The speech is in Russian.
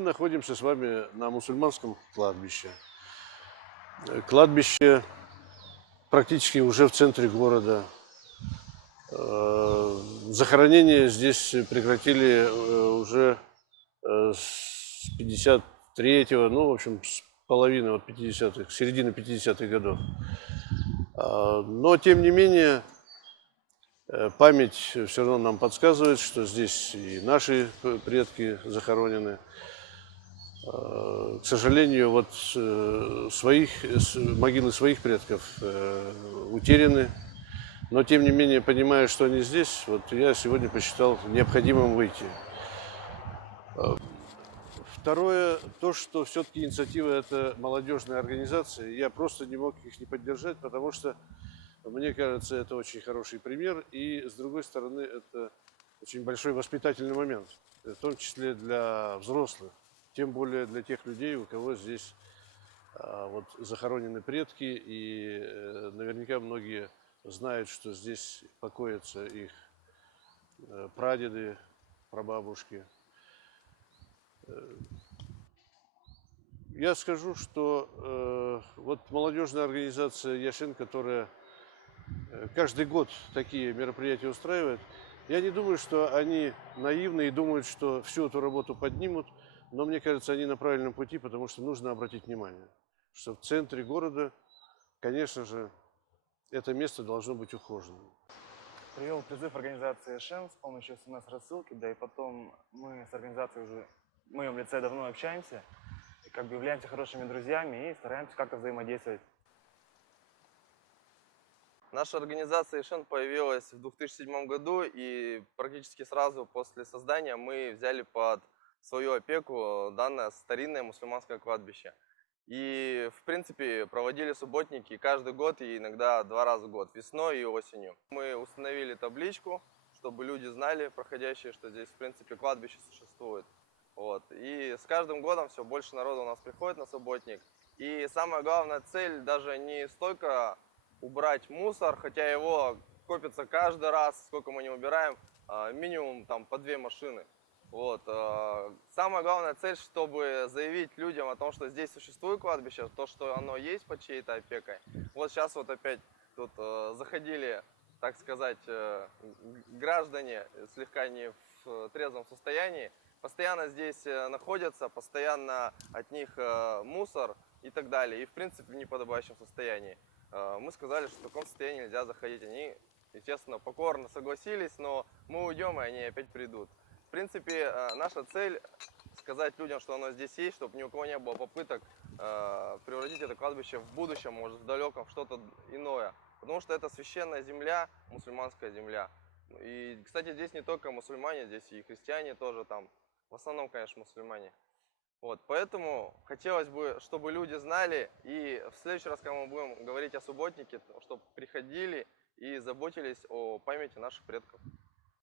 мы находимся с вами на мусульманском кладбище. Кладбище практически уже в центре города. Захоронения здесь прекратили уже с 53-го, ну, в общем, с половины от 50-х, середины 50-х годов. Но, тем не менее, память все равно нам подсказывает, что здесь и наши предки захоронены. К сожалению, вот могилы своих предков утеряны. Но, тем не менее, понимая, что они здесь, вот я сегодня посчитал необходимым выйти. Второе, то, что все-таки инициатива – это молодежная организация. Я просто не мог их не поддержать, потому что, мне кажется, это очень хороший пример. И, с другой стороны, это очень большой воспитательный момент, в том числе для взрослых. Тем более для тех людей, у кого здесь вот захоронены предки, и наверняка многие знают, что здесь покоятся их прадеды, прабабушки. Я скажу, что вот молодежная организация Яшин, которая каждый год такие мероприятия устраивает, я не думаю, что они наивны и думают, что всю эту работу поднимут, но мне кажется, они на правильном пути, потому что нужно обратить внимание, что в центре города, конечно же, это место должно быть ухоженным. Привел призыв организации ШЕМ с помощью СМС-рассылки, да и потом мы с организацией уже в моем лице давно общаемся, и как бы являемся хорошими друзьями и стараемся как-то взаимодействовать. Наша организация ИШЕН появилась в 2007 году, и практически сразу после создания мы взяли под свою опеку данное старинное мусульманское кладбище. И, в принципе, проводили субботники каждый год и иногда 2 раза в год, весной и осенью. Мы установили табличку, чтобы люди знали, проходящие, что здесь, в принципе, кладбище существует. Вот. И с каждым годом все больше народу у нас приходит на субботник. И самая главная цель даже не столько убрать мусор, хотя его копится каждый раз, сколько мы не убираем, минимум там по 2 машины. Вот. Самая главная цель, чтобы заявить людям о том, что здесь существует кладбище, то, что оно есть под чьей-то опекой. Вот сейчас вот опять тут заходили, так сказать, граждане слегка не в трезвом состоянии, постоянно здесь находятся, постоянно от них мусор и так далее, и в принципе в неподобающем состоянии. Мы сказали, что в таком состоянии нельзя заходить. Они, естественно, покорно согласились, но мы уйдем, и они опять придут. В принципе, наша цель сказать людям, что оно здесь есть, чтобы ни у кого не было попыток превратить это кладбище в будущем, может, в далеком, в что-то иное. Потому что это священная земля, мусульманская земля. И, кстати, здесь не только мусульмане, здесь и христиане тоже там. В основном, конечно, мусульмане. Вот, поэтому хотелось бы, чтобы люди знали, и в следующий раз, когда мы будем говорить о субботнике, чтобы приходили и заботились о памяти наших предков.